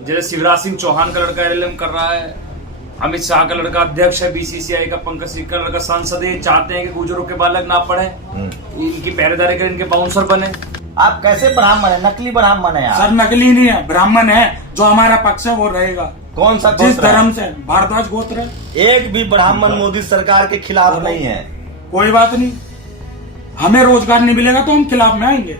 जैसे शिवराज सिंह चौहान का लड़का एलएलएम कर रहा है, अमित शाह का लड़का अध्यक्ष है बीसीसीआई का, पंकज सिंह का लड़का सांसद है, चाहते हैं कि गुजरों के बालक ना पढ़े, इनकी पहरेदारी करें, इनके बाउंसर बने। आप कैसे ब्राह्मण है? नकली ब्राह्मण है आप। सर नकली नहीं है, ब्राह्मण है। जो हमारा पक्ष है वो रहेगा। कौन सा जिस गोत्र है? धर्म से भारद्वाज गोत्र है। एक भी ब्राह्मण मोदी सरकार के खिलाफ नहीं है। कोई बात नहीं, हमें रोजगार नहीं मिलेगा तो हम खिलाफ में आएंगे।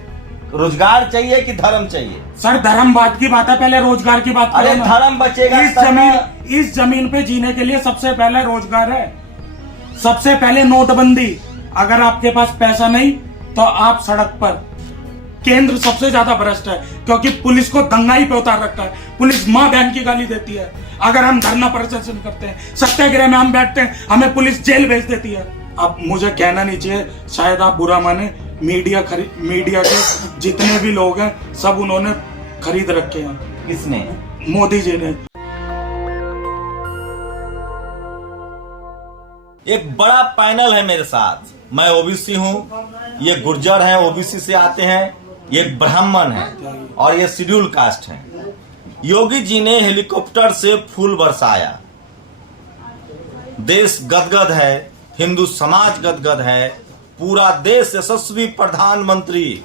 रोजगार चाहिए कि धर्म चाहिए? सर धर्म बात की बात है, पहले रोजगार की बात अरे करो ना। धर्म बचेगा इस जमीन पे जीने के लिए सबसे पहले रोजगार है, सबसे पहले नोटबंदी। अगर आपके पास पैसा नहीं तो आप सड़क पर। केंद्र सबसे ज्यादा भ्रष्ट है क्योंकि पुलिस को दंगाई पे उतार रखा है। पुलिस माँ बहन की गाली देती है। अगर हम धरना प्रदर्शन करते हैं, सत्याग्रह में हम बैठते हैं, हमें पुलिस जेल भेज देती है। अब मुझे कहना नहीं चाहिए, शायद आप बुरा माने, मीडिया के जितने भी लोग हैं सब उन्होंने खरीद रखे हैं। किसने? मोदी जी ने। एक बड़ा पैनल है मेरे साथ। मैं ओबीसी हूँ, ये गुर्जर हैं, ओबीसी से आते हैं, ये ब्राह्मण है और ये शेड्यूल कास्ट है। योगी जी ने हेलीकॉप्टर से फूल बरसाया। देश गदगद है, हिंदू समाज गदगद है। पूरा देश यशस्वी प्रधानमंत्री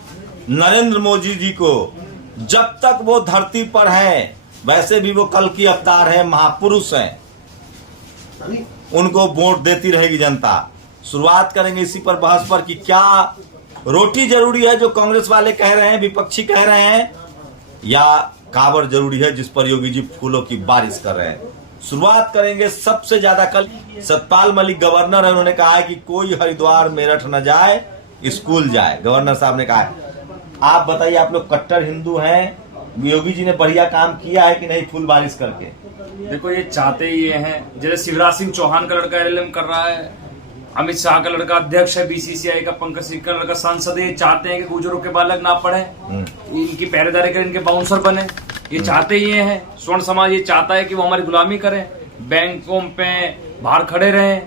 नरेंद्र मोदी जी को, जब तक वो धरती पर हैं, वैसे भी वो कल की अवतार है, महापुरुष हैं, उनको वोट देती रहेगी जनता। शुरुआत करेंगे इसी पर बहस पर कि क्या रोटी जरूरी है जो कांग्रेस वाले कह रहे हैं, विपक्षी कह रहे हैं, या कावड़ जरूरी है जिस पर योगी जी फूलों की बारिश कर रहे हैं। शुरुआत करेंगे सबसे ज्यादा। कल सतपाल मलिक गवर्नर है, उन्होंने कहा है कि कोई हरिद्वार मेरठ न जाए, स्कूल जाए। गवर्नर साहब ने कहा है। आप बताइए, आप लोग कट्टर हिंदू हैं, योगी जी ने बढ़िया काम किया है कि नहीं फूल बारिश करके? देखो ये चाहते ये हैं, जैसे शिवराज सिंह चौहान का लड़का एलएलएम कर रहा है, अमित शाह का लड़का अध्यक्ष है बीसीसीआई का, पंकज सिंह का लड़का सांसद है, चाहते हैं कि गुजरों के बालक ना पढ़े, इनकी पहरेदारी करें, इनके बाउंसर बने। ये चाहते ये हैं। स्वर्ण समाज ये चाहता है कि वो हमारी गुलामी करें, बैंकों पे बाहर खड़े रहें,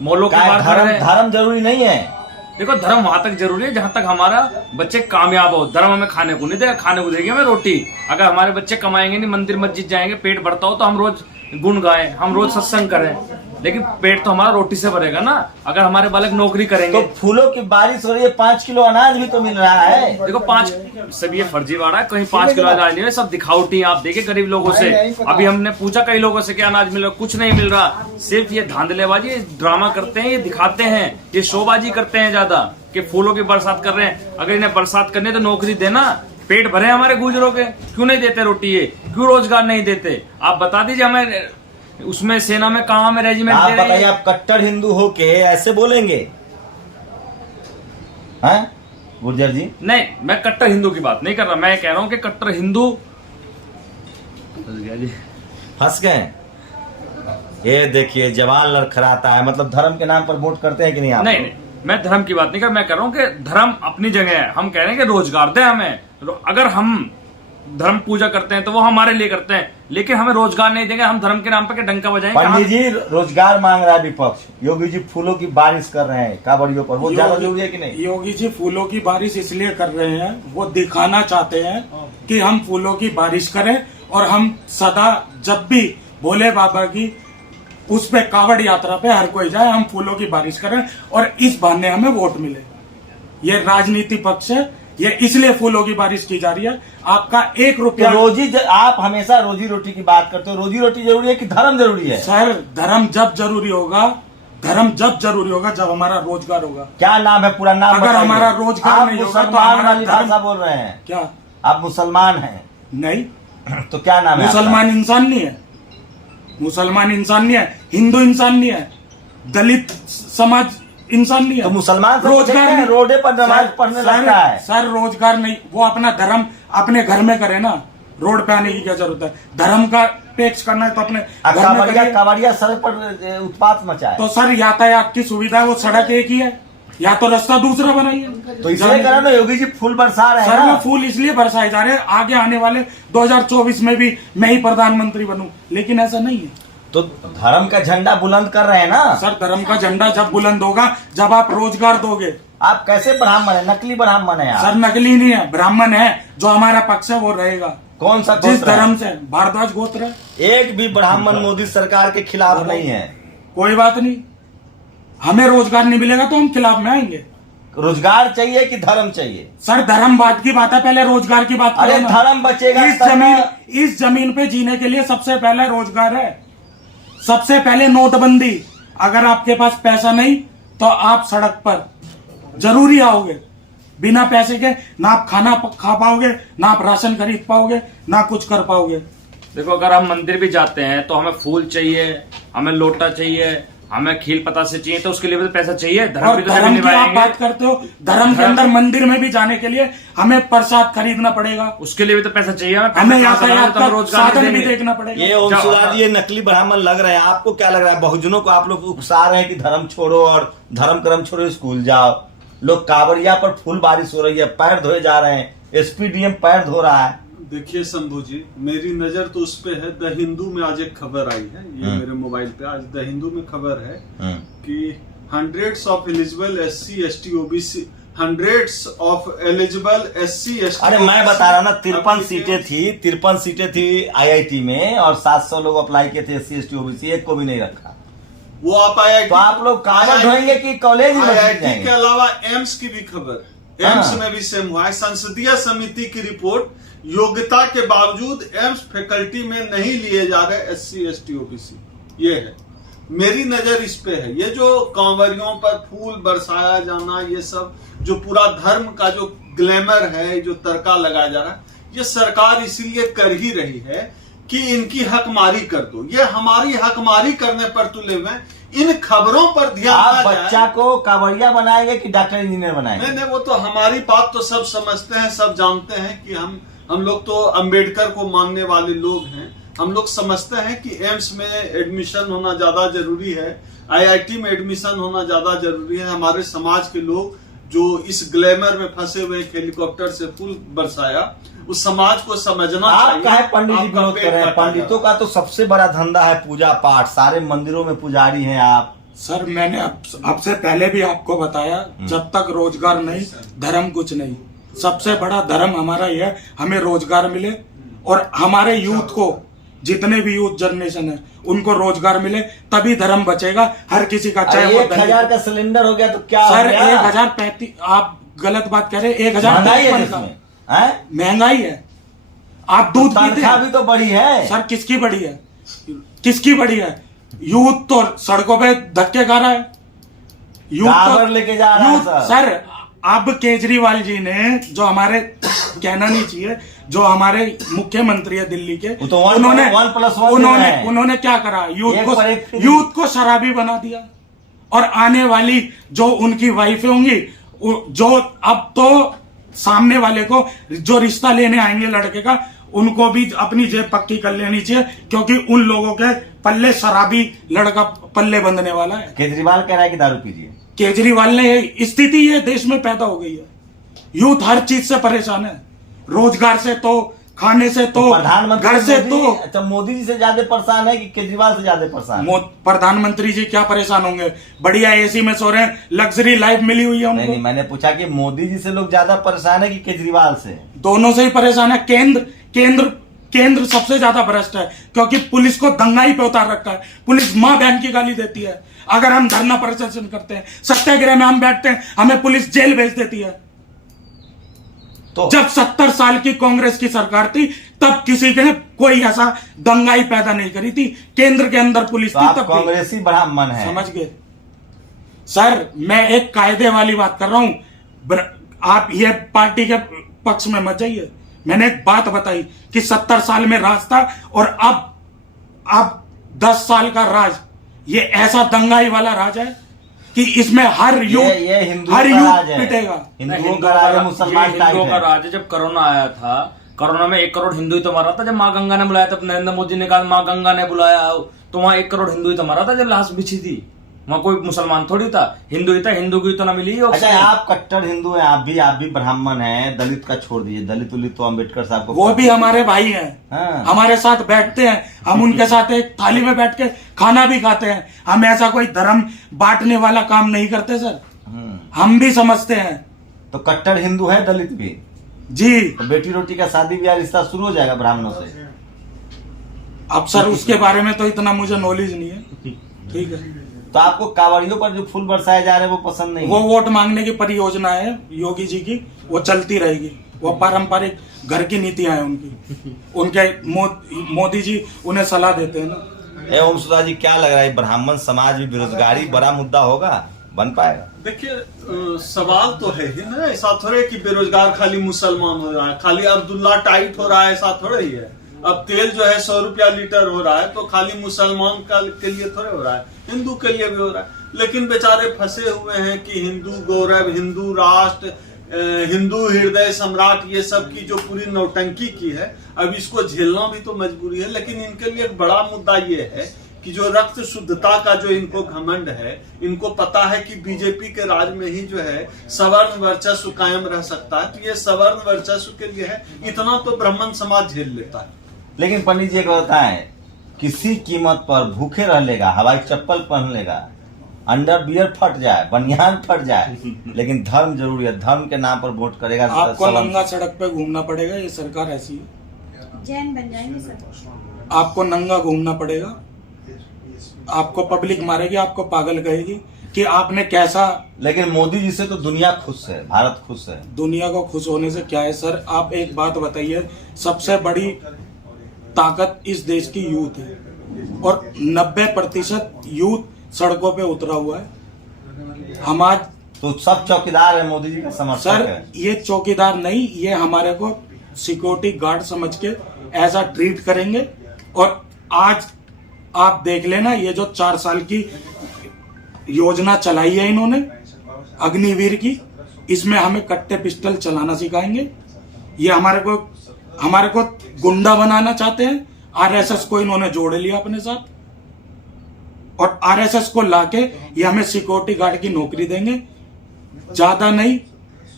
मॉलों के बाहर खड़े रहें। धर्म जरूरी नहीं है। देखो धर्म वहां तक जरूरी है जहां तक हमारा बच्चे कामयाब हो। धर्म हमें खाने को नहीं देगा, खाने को देगी हमें रोटी। अगर हमारे बच्चे कमाएंगे नहीं, मंदिर मस्जिद जाएंगे, पेट भरता हो तो हम रोज गुण गाएं, हम रोज सत्संग करें, लेकिन पेट तो हमारा रोटी से भरेगा ना। अगर हमारे बालक नौकरी करेंगे तो फूलों की बारिश हो रही है, 5 किलो अनाज भी तो मिल रहा है। देखो 5 सब ये फर्जीवाड़ा है, कहीं 5 किलो अनाज नहीं है, सब दिखावटी। आप देखे गरीब लोगों से, अभी हमने पूछा कई लोगों से कि अनाज मिल रहा, कुछ नहीं मिल रहा। सिर्फ ये धांधलेबाजी, ड्रामा करते हैं, ये दिखाते हैं, ये शोबाजी करते हैं ज्यादा कि फूलों की बरसात कर रहे हैं। अगर इन्हें बरसात करनी है तो नौकरी देना, पेट भरे हमारे गुजरों के। क्यों नहीं देते रोटी, ये क्यों रोजगार नहीं देते? आप बता दीजिए हमें। उसमें सेना में कहा में रेजिमेंट दे रहे हैं। आप कट्टर हिंदू हो के ऐसे बोलेंगे हैं गुर्जर जी? नहीं, मैं कट्टर हिंदू की बात नहीं कर रहा, मैं कह रहा हूं कि कट्टर हिंदू हंस गए। ये देखिए जवान लड़खड़ाता है। मतलब धर्म के नाम पर वोट करते हैं कि नहीं आप? नहीं, मैं धर्म की बात नहीं कर, मैं कह रहा हूं कि धर्म अपनी जगह है। हम कह रहे हैं कि रोजगार दे हमें। अगर हम धर्म पूजा करते हैं तो वो हमारे लिए करते हैं, लेकिन हमें रोजगार नहीं देंगे, हम धर्म के नाम पे के डंका बजाएंगे। पंडित जी रोजगार मांग रहा है विपक्ष, योगी जी फूलों की बारिश कर रहे हैं कावड़ियों पर, वो ज्यादा जरूरी है कि नहीं? योगी जी फूलों की बारिश इसलिए कर रहे हैं, वो दिखाना चाहते हैं कि हम फूलों की बारिश करें और हम सदा जब भी भोले बाबा की उस पे कावड़ यात्रा पे हर कोई जाए, हम फूलों की बारिश करें और इस बहाने हमें वोट मिले। ये राजनीति पक्ष है, ये इसलिए फूलों की बारिश की जा रही है। आपका 1 रुपया आप हमेशा रोजी रोटी की बात करते हो। रोजी रोटी जरूरी है कि धर्म जरूरी है? सर धर्म जब जरूरी होगा, जब हमारा रोजगार होगा। क्या नाम है? पूरा नाम अगर हमारा रोजगार नहीं होगा तो हमारा वाली भाषा बोल रहे हैं क्या? आप मुसलमान हैं? नहीं तो क्या नाम है? मुसलमान इंसान नहीं है, मुसलमान इंसान नहीं है, हिंदू इंसान नहीं है, दलित समाज इंसान नहीं है। तो मुसलमान रोजगार नहीं, रोडे पर नमाज पढ़ने लगता है। सर रोजगार नहीं, वो अपना धर्म अपने घर में करे ना, रोड पे आने की क्या जरूरत है? धर्म का पेश करना है तो अपने घर में करिए। कावड़िया सड़क पर उत्पात मचाए तो सर यातायात की सुविधा है, वो सड़क एक ही है, या तो रास्ता दूसरा बनाइए। तो इसलिए कह रहा योगी जी फूल बरसा रहे हैं। सर वो फूल इसलिए बरसाए जा रहे हैं, आगे आने वाले 2024 में भी मैं ही प्रधानमंत्री बनूं, लेकिन ऐसा नहीं है। तो धर्म का झंडा बुलंद कर रहे हैं ना? सर धर्म का झंडा जब बुलंद होगा जब आप रोजगार दोगे। आप कैसे ब्राह्मण है? नकली ब्राह्मण है आप। सर नकली नहीं है, ब्राह्मण है। जो हमारा पक्ष है वो रहेगा। कौन सा जिस गोत्र है? धर्म से भारद्वाज गोत्र है। एक भी ब्राह्मण मोदी सरकार के खिलाफ नहीं है। कोई बात नहीं, हमें रोजगार नहीं मिलेगा तो हम खिलाफ में आएंगे। रोजगार चाहिए कि धर्म चाहिए? सर धर्म बात की बात है, पहले रोजगार की बात अरे करो ना। धर्म बचेगा इस जमीन पे जीने के लिए सबसे पहले रोजगार है, सबसे पहले नोटबंदी। अगर आपके पास पैसा नहीं तो आप सड़क पर जरूरी आओगे। बिना पैसे के ना आप खाना खा पाओगे, ना आप राशन खरीद पाओगे, ना कुछ कर पाओगे। देखो, अगर हम मंदिर भी जाते हैं तो हमें फूल चाहिए, हमें लोटा चाहिए, हमें खील पतासे चाहिए, तो उसके लिए भी तो पैसा चाहिए। धर्म और भी तो धर्म की आप निभाएंगे। बात करते हो, धर्म के अंदर मंदिर में भी जाने के लिए हमें प्रसाद खरीदना पड़ेगा, उसके लिए भी तो पैसा चाहिए। हमें यातायात का साधन भी देखना पड़ेगा। ये ओम सुराज जी, ये नकली ब्राह्मण लग रहे हैं। आपको क्या लग रहा है? बहुजनों को आप लोग उकसा रहे हैं कि धर्म छोड़ो और धर्म कर्म छोड़ो, स्कूल जाओ। लोग कांवड़िया पर फूल बारिश हो रही है, पैर धोए जा रहे हैं, एसपीडीएम पैर धो रहा है। देखिए शंभू जी, मेरी नजर तो उस पे है। द हिंदू में आज एक खबर आई है, ये मेरे मोबाइल पे आज द हिंदू में खबर है कि hundreds of eligible SC ST OBC, hundreds of eligible SC ST। अरे मैं बता रहा हूँ ना, 53 सीटें थी IIT में और 700 लोग अप्लाई किए थे SC ST OBC, एक को भी नहीं रखा। वो आप IIT तो आप लोग कांवड़ ढोएंगे कि कॉलेज में IIT जाएंगे? के अलावा एम्स की भी खबर है, हाँ। एम्स में भी सेम हुआ है। संसदीय समिति की रिपोर्ट, योग्यता के बावजूद एम्स फैकल्टी में नहीं लिए जा रहे SC ST OBC। ये है, मेरी नजर इस पे है। ये जो कांवरियों पर फूल बरसाया जाना, ये सब जो पूरा धर्म का जो ग्लैमर है, जो तड़का लगाया जा रहा है, ये सरकार इसीलिए कर ही रही है कि इनकी हकमारी कर दो। ये हमारी हकमारी करने पर तुले हुए हैं। इन खबरों पर ध्यान आप ना बच्चा जाए। को कांवड़िया बनाएंगे कि डॉक्टर इंजीनियर बनाएंगे? नहीं, वो तो हमारी बात तो सब समझते हैं, सब जानते हैं कि हम लोग तो अंबेडकर को मानने वाले लोग हैं। हम लोग समझते हैं कि एम्स में एडमिशन होना ज्यादा जरूरी है, IIT में एडमिशन होना ज्यादा जरूरी है। हमारे समाज के लोग जो इस ग्लैमर में फंसे हुए, हेलीकॉप्टर से फूल बरसाया, उस समाज को समझना आप चाहिए। काहे पंडित जी आपका विरोध पेट कर रहे हैं? काटा पंडितों का तो सबसे बड़ा धंधा है पूजा पाठ, सारे मंदिरों में पुजारी हैं आप। सर मैंने आपसे पहले भी आपको बताया, जब तक रोजगार नहीं धर्म कुछ नहीं। सबसे बड़ा धर्म हमारा यह है, हमें रोजगार मिले और हमारे यूथ को, जितने भी यूथ जनरेशन है, उनको रोजगार मिले, तभी धर्म बचेगा हर किसी का। चाहे वो 1000 का सिलेंडर हो गया तो क्या हो सर गया? 1035, आप गलत बात कह रहे हैं। महंगाई है 1053 जिसमें, हैं? महंगाई है। आप दूध पीते तनख्वाह हैं भी तो बढ़ी है। सर, किसकी बढ़ी है? किसकी बढ़ी है? यूथ तो सड़कों पे धक्के खा रहा है। कांवड़ लेके जा रहा है सर। अब केजरीवाल जी ने, जो हमारे कहना नहीं चाहिए, जो हमारे मुख्यमंत्री है दिल्ली के, वो तो 1+1 है। उन्होंने क्या करा? एक यूथ को शराबी बना दिया। और आने वाली जो उनकी वाइफें होंगी, जो अब तो सामने वाले को जो रिश्ता लेने आएंगे लड़के का, उनको भी अपनी जेब पक्की कर लेनी चाहिए, क्योंकि उन लोगों के पल्ले शराबी लड़का पल्ले बंधने वाला है। केजरीवाल कह रहा है कि दारू पीजिए। केजरीवाल ने ये स्थिति ये देश में पैदा हो गई है। यूथ हर चीज से परेशान है, रोजगार से तो, खाने से तो, प्रधानमंत्री घर से तो। अच्छा, मोदी जी से ज्यादा परेशान है कि केजरीवाल से ज्यादा परेशान है? प्रधानमंत्री जी क्या परेशान होंगे? बढ़िया एसी में सो रहे हैं, लग्जरी लाइफ मिली हुई है नहीं, उनको। मैंने पूछा कि मोदी जी से लोग ज्यादा परेशान है कि केजरीवाल से? दोनों से ही परेशान है। केंद्र सबसे ज्यादा भ्रष्ट है, क्योंकि पुलिस को दंगाई पे उतार रखा है। पुलिस मां बहन की गाली देती है। अगर हम धरना प्रदर्शन करते हैं, सत्याग्रह में हम बैठते हैं, हमें पुलिस जेल भेज देती है। तो जब 70 साल की कांग्रेस की सरकार थी, तब किसी ने कोई ऐसा दंगाई पैदा नहीं करी थी। केंद्र के अंदर पुलिस तो थी, आप तब कांग्रेसी ब्राह्मण है, समझ गए? सर मैं एक कायदे वाली बात कर रहा हूं, आप ये पार्टी के पक्ष में मत जाइए। मैंने एक बात बताई कि 70 साल में राज था और अब 10 साल का राज, ये ऐसा दंगाई वाला राज है कि इसमें हर यूथ पिटेगा। हिंदुओं का राज है, मुसलमान हिंदुओं का राज है। जब कोरोना आया था, कोरोना में 1 करोड़ हिंदू ही तो मारा था। जब माँ गंगा ने बुलाया था, नरेंद्र मोदी ने कहा माँ गंगा ने बुलाया, तो वहां 1 करोड़ हिंदू ही तो मारा था। जब लाश बिछी थी, वहां कोई मुसलमान थोड़ी था, हिंदू ही था। हिंदू की तो ना मिली। अच्छा, आप कट्टर हिंदू हैं, आप भी ब्राह्मण हैं। दलित का छोड़ दीजिए, दलित उलित तो अम्बेडकर साहब को, वो भी हमारे भाई हैं। हाँ। हमारे साथ बैठते हैं, हम उनके साथ एक थाली में बैठ के खाना भी खाते हैं। हम ऐसा कोई धर्म बांटने वाला काम नहीं करते सर। हम भी समझते हैं। तो कट्टर हिंदू है दलित भी? जी। तो बेटी रोटी का शादी ब्याह रिश्ता शुरू हो जाएगा ब्राह्मणों से। अब सर उसके बारे में तो इतना मुझे नॉलेज नहीं है, ठीक है। तो आपको कांवड़ियों पर जो फूल बरसाए जा रहे हैं वो पसंद नहीं वो है? वोट मांगने की परियोजना है योगी जी की, वो चलती रहेगी। वो पारंपरिक घर की नीतियां हैं उनकी, उनके मोदी जी उन्हें सलाह देते हैं ना। ओम सुधा जी, क्या लग रहा है ब्राह्मण समाज में बेरोजगारी बड़ा मुद्दा होगा, बन पाएगा? देखिए सवाल तो है ही ना, ऐसा थोड़े कि बेरोजगार खाली मुसलमान हो रहा है, खाली अब्दुल्ला टाइट हो रहा है, ऐसा थोड़ा ही है। अब तेल जो है 100 रुपया लीटर हो रहा है तो खाली मुसलमान के लिए थोड़े हो रहा है, हिंदू के लिए भी हो रहा है। लेकिन बेचारे फंसे हुए हैं कि हिंदू गौरव, हिंदू राष्ट्र, हिंदू हृदय सम्राट, ये सब की जो पूरी नौटंकी की है, अब इसको झेलना भी तो मजबूरी है। लेकिन इनके लिए एक बड़ा मुद्दा ये है कि जो रक्त शुद्धता का जो इनको घमंड है, इनको पता है कि बीजेपी के राज में ही जो है सवर्ण वर्चस्व कायम रह सकता है। तो ये सवर्ण वर्चस्व के लिए है, इतना तो ब्राह्मण समाज झेल लेता है। लेकिन पंडित जी एक बताएं, किसी कीमत पर भूखे रह लेगा, हवाई चप्पल पहन लेगा, अंडरवियर फट जाए, बनियान फट जाए, लेकिन धर्म जरूरी है, धर्म के नाम पर वोट करेगा। आपको नंगा सड़क पे घूमना पड़ेगा, ये सरकार ऐसी है। जैन बन जाएंगे सर। आपको नंगा घूमना पड़ेगा, आपको पब्लिक मारेगी, आपको पागल कहेगी कि आपने कैसा। लेकिन मोदी जी से तो दुनिया खुश है, भारत खुश है। दुनिया को खुश होने से क्या है सर? आप एक बात बताइए, सबसे बड़ी ताकत इस देश की यूथ है और 90% यूथ सड़कों पे उतरा हुआ है। हम आज तो सब चौकीदार है, मोदी जी का समर्थक सर है। ये चौकीदार नहीं, ये हमारे को सिक्योरिटी गार्ड समझ के ऐसा ट्रीट करेंगे। और आज आप देख लेना, ये जो 4 साल की योजना चलाई है इन्होंने अग्निवीर की, इसमें हमें कट्टे पिस्टल चलाना सिखाएंगे। ये हमारे को गुंडा बनाना चाहते हैं। आरएसएस को इन्होंने जोड़ लिया अपने साथ और आरएसएस को लाके ये हमें सिक्योरिटी गार्ड की नौकरी देंगे। ज्यादा नहीं,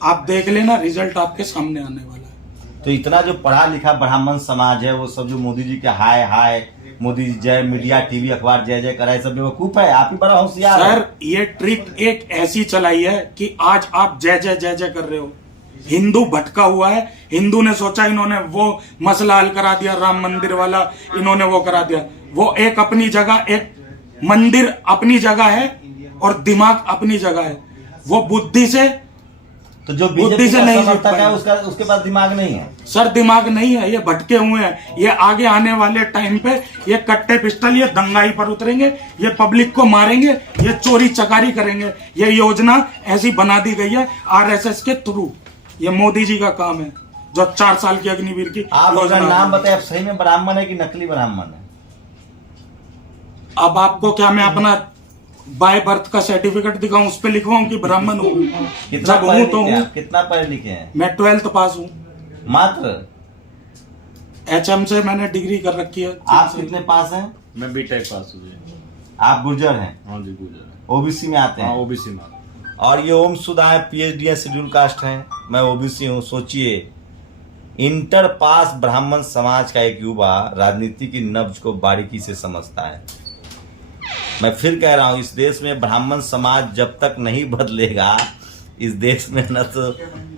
आप देख लेना, रिजल्ट आपके सामने आने वाला है। तो इतना जो पढ़ा लिखा ब्राह्मण समाज है, वो सब जो मोदी जी के हाय हाय, मोदी जी जय, मीडिया टीवी अखबार जय जय कराए, सब बेवकूफ है। आप ही बड़ा होशियार है। सर ये ट्रिक एक ऐसी चलाई है कि आज आप जय जय जय जय कर रहे हो। हिंदू भटका हुआ है, हिंदू ने सोचा इन्होंने वो मसला हल करा दिया, राम मंदिर वाला इन्होंने वो करा दिया। वो एक अपनी जगह, एक मंदिर अपनी जगह है और दिमाग अपनी जगह है। वो बुद्धि से, तो जो बुद्धि बीजेपी से का नहीं जीत समर्थक है पाएंगे। उसके पास दिमाग नहीं है। सर दिमाग नहीं है, ये भटके हुए हैं। ये आगे आने वाले टाइम पे ये कट्टे पिस्टल, ये दंगाई पर उतरेंगे, ये पब्लिक को मारेंगे, ये चोरी चकारी करेंगे। ये योजना ऐसी बना दी गई है आरएसएस के थ्रू। ये मोदी जी का काम है, जो 4 साल की अग्निवीर की आप योजना अगर नाम है। बताए, आप सही में ब्राह्मण है कि नकली ब्राह्मण है? अब आपको क्या मैं अपना बाय बर्थ का सर्टिफिकेट दिखाऊं, उस पर लिखवाऊं कि ब्राह्मण हूँ? कितना जब पढ़े हूं तो लिखे हूँ। हैं? कितना पढ़े लिखे हैं? मैं 12th पास हूँ, मात्र? HM से मैंने डिग्री कर रखी है। आप कितने पास हैं? मैं बीटेक पास हुई। आप गुर्जर हैं, हाँ जी, गुजर। ओबीसी में आते हाँ, हैं। ओबीसी में। और ये ओम सुधा है, पीएचडी है, शेड्यूल कास्ट है, मैं ओबीसी हूँ। सोचिए, इंटर पास ब्राह्मण समाज का एक युवा राजनीति की नब्ज को बारीकी से समझता है। मैं फिर कह रहा हूं, इस देश में ब्राह्मण समाज जब तक नहीं बदलेगा, इस देश में न तो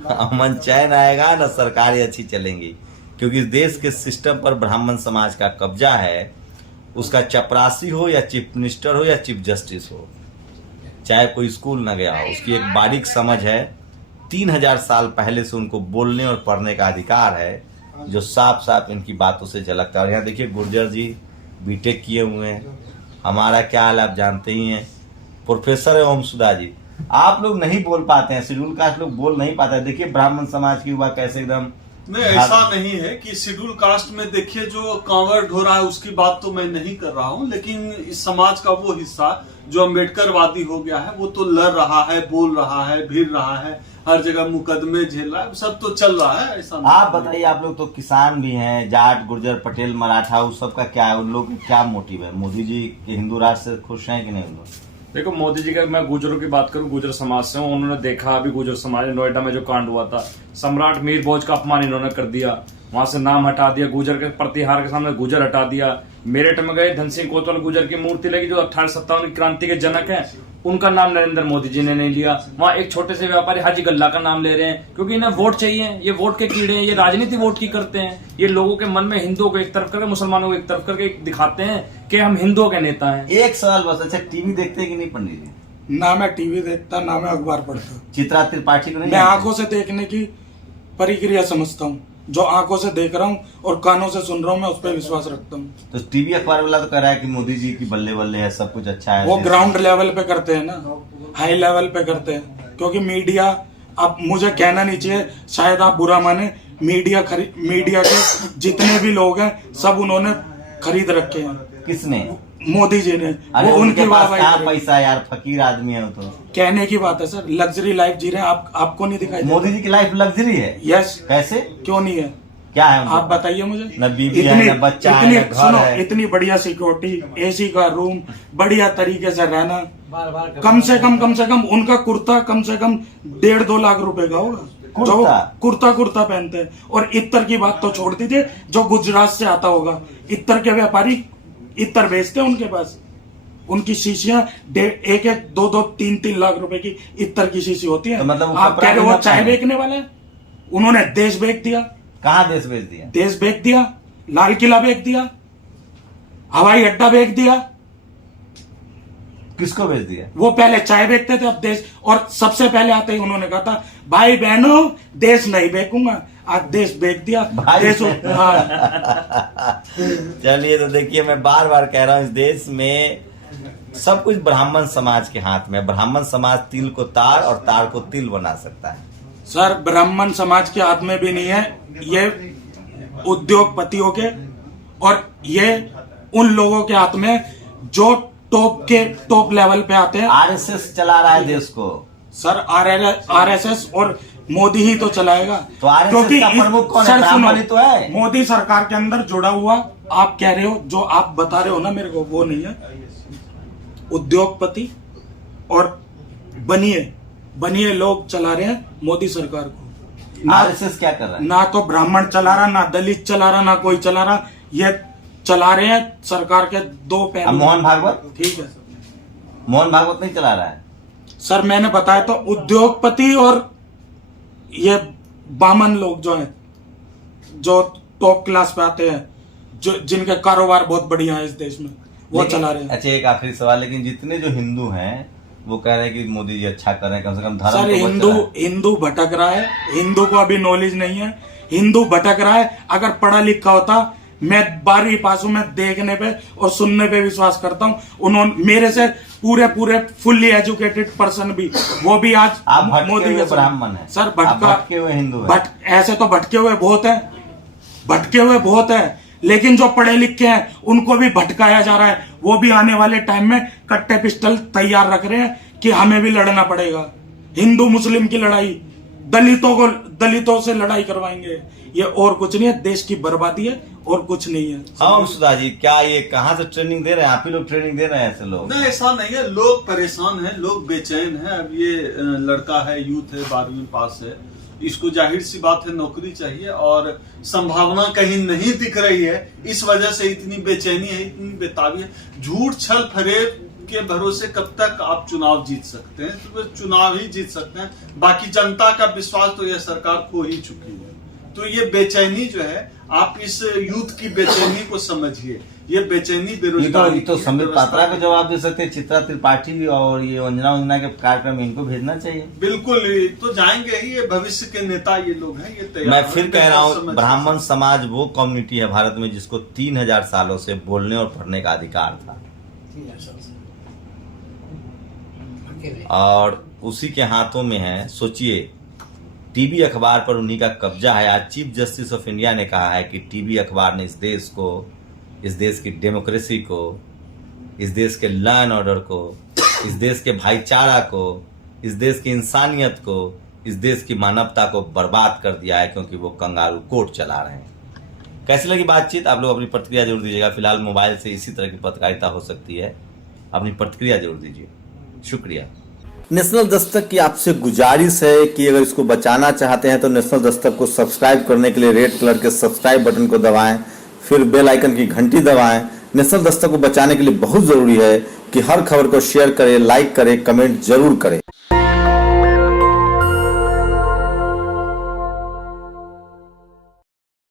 अमन चैन आएगा, न सरकारें अच्छी चलेंगी। क्योंकि इस देश के सिस्टम पर ब्राह्मण समाज का कब्जा है। उसका चपरासी हो या चीफ मिनिस्टर हो या चीफ जस्टिस हो, चाहे कोई स्कूल न गया हो, उसकी एक बारीक समझ है। 3000 साल पहले से उनको बोलने और पढ़ने का अधिकार है, जो साफ साफ इनकी बातों से झलकता है। और यहाँ देखिए, गुर्जर जी बीटेक किए हुए हैं, हमारा क्या हाल आप जानते ही हैं। प्रोफेसर है ओम सुधा जी। आप लोग नहीं बोल पाते हैं, शेड्यूल कास्ट लोग बोल नहीं पाते हैं। देखिए ब्राह्मण समाज की युवा कैसे एकदम। नहीं, ऐसा नहीं है कि शेड्यूल कास्ट में देखिए जो कांवड़ ढो रहा है, उसकी बात तो मैं नहीं कर रहा हूं। लेकिन इस समाज का वो हिस्सा जो अम्बेडकरवादी हो गया है, वो तो लड़ रहा है, बोल रहा है, भिड़ रहा है, हर जगह मुकदमे झेल रहा है, सब तो चल रहा है। ऐसा आप बताइए, आप लोग तो किसान भी हैं, जाट, गुर्जर, पटेल, मराठा, उस सब का क्या है? उन लोगों का क्या मोटिव है? मोदी जी के हिंदू राष्ट्र से खुश हैं कि नहीं उन लोग? देखो, मोदी जी का, मैं गुजरों की बात करूं, गुजर समाज से हूं। उन्होंने देखा अभी गुजर समाज नोएडा में जो कांड हुआ था, सम्राट मीर भोज का अपमान इन्होंने कर दिया, वहां से नाम हटा दिया, गुजर के प्रतिहार के सामने गुजर हटा दिया। मेरठ में गए, धन सिंह कोतवाल गुर्जर की मूर्ति लगी जो 1857 की क्रांति के जनक हैं, उनका नाम नरेंद्र मोदी जी ने नहीं लिया। वहाँ एक छोटे से व्यापारी हाजी गल्ला का नाम ले रहे हैं, क्योंकि इन्हें वोट चाहिए। ये वोट के कीड़े हैं, ये राजनीति वोट की करते हैं। ये लोगों के मन में हिंदुओं को एक तरफ करके, मुसलमानों को एक तरफ करके दिखाते हैं कि हम हिंदुओं के नेता हैं। एक सवाल बस, अच्छा टीवी देखते हैं कि नहीं पंडित जी? ना मैं टीवी देखता, ना मैं अखबार पढ़ता। चित्रा त्रिपाठी को नहीं? मैं आंखों से देखने की प्रक्रिया समझता हूँ। जो आंखों से देख रहा हूँ और कानों से सुन रहा हूँ, मैं उस पर विश्वास रखता हूँ। तो टीवी अखबार वाला तो कह रहा है कि मोदी जी की बल्ले बल्ले है, सब कुछ अच्छा है। वो ग्राउंड लेवल पे करते हैं ना, हाई लेवल पे करते हैं। क्योंकि मीडिया, अब मुझे कहना नहीं चाहिए, शायद आप बुरा माने, मीडिया के जितने भी लोग हैं सब उन्होंने खरीद रखे हैं। किसने? मोदी जी ने। अरे वो उनके पास वाहवाही कहाँ करे। पैसा है यार, फकीर आदमी है वो तो। कहने की बात है सर, लग्जरी लाइफ जी रहे हैं। आपको नहीं दिखाई देता? मोदी जी की लाइफ लग्जरी है? यस। कैसे? क्यों नहीं है? क्या है उनके आप पास? बताइए मुझे। न बीवी है, न बच्चा है, न घर सुनो, है। इतनी बढ़िया सिक्योरिटी, एसी का रूम, बढ़िया तरीके से रहना। कम से कम उनका कुर्ता कम से कम 1.5-2 लाख रुपए का होगा। जो कुर्ता पहनते हैं। और इत्तर की बात तो छोड़ दीजिए, जो गुजरात से आता होगा, इत्तर के व्यापारी इत्तर बेचते हैं उनके पास। उनकी शीशियां 1-2, 3 लाख रुपए की इत्तर की शीशी होती है। तो मतलब आप कह रहे हो चाय बेचने वाले हैं? उन्होंने देश बेच दिया। कहाँ देश बेच दिया? देश बेच दिया, लाल किला बेच दिया, हवाई अड्डा बेच दिया। किसको बेच दिया? वो पहले चाय बेचते थे, अब देश। और सबसे पहले आते ही उन्होंने कहा था, भाई बहनों देश नहीं बेचूंगा, आज देश बेच दिया। देश हाँ। चलिए, तो देखिए मैं बार बार कह रहा हूँ, इस देश में सब कुछ ब्राह्मण समाज के हाथ में। ब्राह्मण समाज तिल को तार और तार को तिल बना सकता है। सर, ब्राह्मण समाज के हाथ में भी नहीं है, ये उद्योगपतियों के और ये उन लोगों के हाथ में जो टॉप लेवल पे आते हैं। आरएसएस चला रहा है देश को। सर, आरएसएस और मोदी ही तो चलाएगा। तो आरएसएस का प्रमुख कौन है? ब्राह्मण ही तो है। मोदी सरकार के अंदर जुड़ा हुआ, आप कह रहे हो, जो आप बता रहे हो ना मेरे को, वो नहीं है। उद्योगपति और बनिए लोग चला रहे हैं मोदी सरकार को। आरएसएस क्या कर रहा है? ना तो ब्राह्मण चला रहा, ना दलित चला रहा, ना कोई चला रहा। ये चला रहे हैं सरकार के 2 पहलू। मोहन भागवत? ठीक है, मोहन भागवत नहीं चला रहा है सर। मैंने बताया तो, उद्योगपति और ये बामन लोग जो हैं, जो टॉप क्लास पे आते हैं, जो जिनके कारोबार बहुत बढ़िया है इस देश में, वो चला रहे हैं। अच्छा, एक आखिरी सवाल, लेकिन जितने जो हिंदू हैं वो कह रहे हैं कि मोदी जी अच्छा कर रहे हैं, कम से कम धर्म सर, हिंदू भटक रहा है। हिंदू को अभी नॉलेज नहीं है, हिंदू भटक रहा है। अगर पढ़ा लिखा होता, मैं 12वीं पास हूं, मैं देखने पे और सुनने पे विश्वास करता हूं। उन्होंने मेरे से पूरे फुल्ली एजुकेटेड पर्सन भी, वो भी आज मोदी के ब्राह्मण है। सर, भटके हुए हिंदू है। ऐसे तो भटके हुए बहुत है, लेकिन जो पढ़े लिखे हैं उनको भी भटकाया जा रहा है। वो भी आने वाले टाइम में कट्टे पिस्टल तैयार रख रहे हैं कि हमें भी लड़ना पड़ेगा। हिंदू मुस्लिम की लड़ाई, दलितों से लड़ाई करवाएंगे। ये और कुछ नहीं है, देश की बर्बादी है और कुछ नहीं है। हाँ सुधा जी, क्या ये कहाँ से ट्रेनिंग दे रहे हैं? आप ही लोग ट्रेनिंग दे रहे हैं ऐसे लोग? नहीं, ऐसा नहीं है। लोग परेशान हैं, लोग बेचैन हैं। अब ये लड़का है, यूथ है, 12वीं पास है, इसको जाहिर सी बात है नौकरी चाहिए और संभावना कहीं नहीं दिख रही है। इस वजह से इतनी बेचैनी है, इतनी बेताबी है। झूठ छल फरेब के भरोसे कब तक आप चुनाव जीत सकते हैं? तो चुनाव ही जीत सकते हैं, बाकी जनता का विश्वास तो यह सरकार खो ही चुकी है। तो ये बेचैनी जो है, आप इस यूथ की बेचैनी को समझिए। ये बेचैनी बेरोजगारी तो संबित पात्रा को जवाब दे सकते हैं, चित्रा त्रिपाठी और ये अंजना के कार्यक्रम इनको भेजना चाहिए। बिल्कुल, तो जाएंगे ही। ये भविष्य के नेता ये लोग हैं, ये तैयार। मैं फिर कह रहा हूँ, ब्राह्मण समाज वो कम्युनिटी है भारत में जिसको 3000 सालों से बोलने और पढ़ने का अधिकार था, और उसी के हाथों में है। सोचिए, टीवी अखबार पर उन्हीं का कब्जा है। आज चीफ जस्टिस ऑफ इंडिया ने कहा है कि टीवी अखबार ने इस देश को, इस देश की डेमोक्रेसी को, इस देश के लॉ एंड ऑर्डर को, इस देश के भाईचारा को, इस देश की इंसानियत को, इस देश की मानवता को बर्बाद कर दिया है, क्योंकि वो कंगारू कोर्ट चला रहे हैं। कैसी लगी बातचीत? आप लोग अपनी प्रतिक्रिया जरूर दीजिएगा। फिलहाल मोबाइल से इसी तरह की पत्रकारिता हो सकती है, अपनी प्रतिक्रिया जरूर दीजिए। शुक्रिया। नेशनल दस्तक की आपसे गुजारिश है कि अगर इसको बचाना चाहते हैं तो नेशनल दस्तक को सब्सक्राइब करने के लिए रेड कलर के सब्सक्राइब बटन को दबाएं, फिर बेल आइकन की घंटी दबाएं, नेशनल दस्तक को बचाने के लिए बहुत जरूरी है कि हर खबर को शेयर करें, लाइक करें, कमेंट जरूर करें।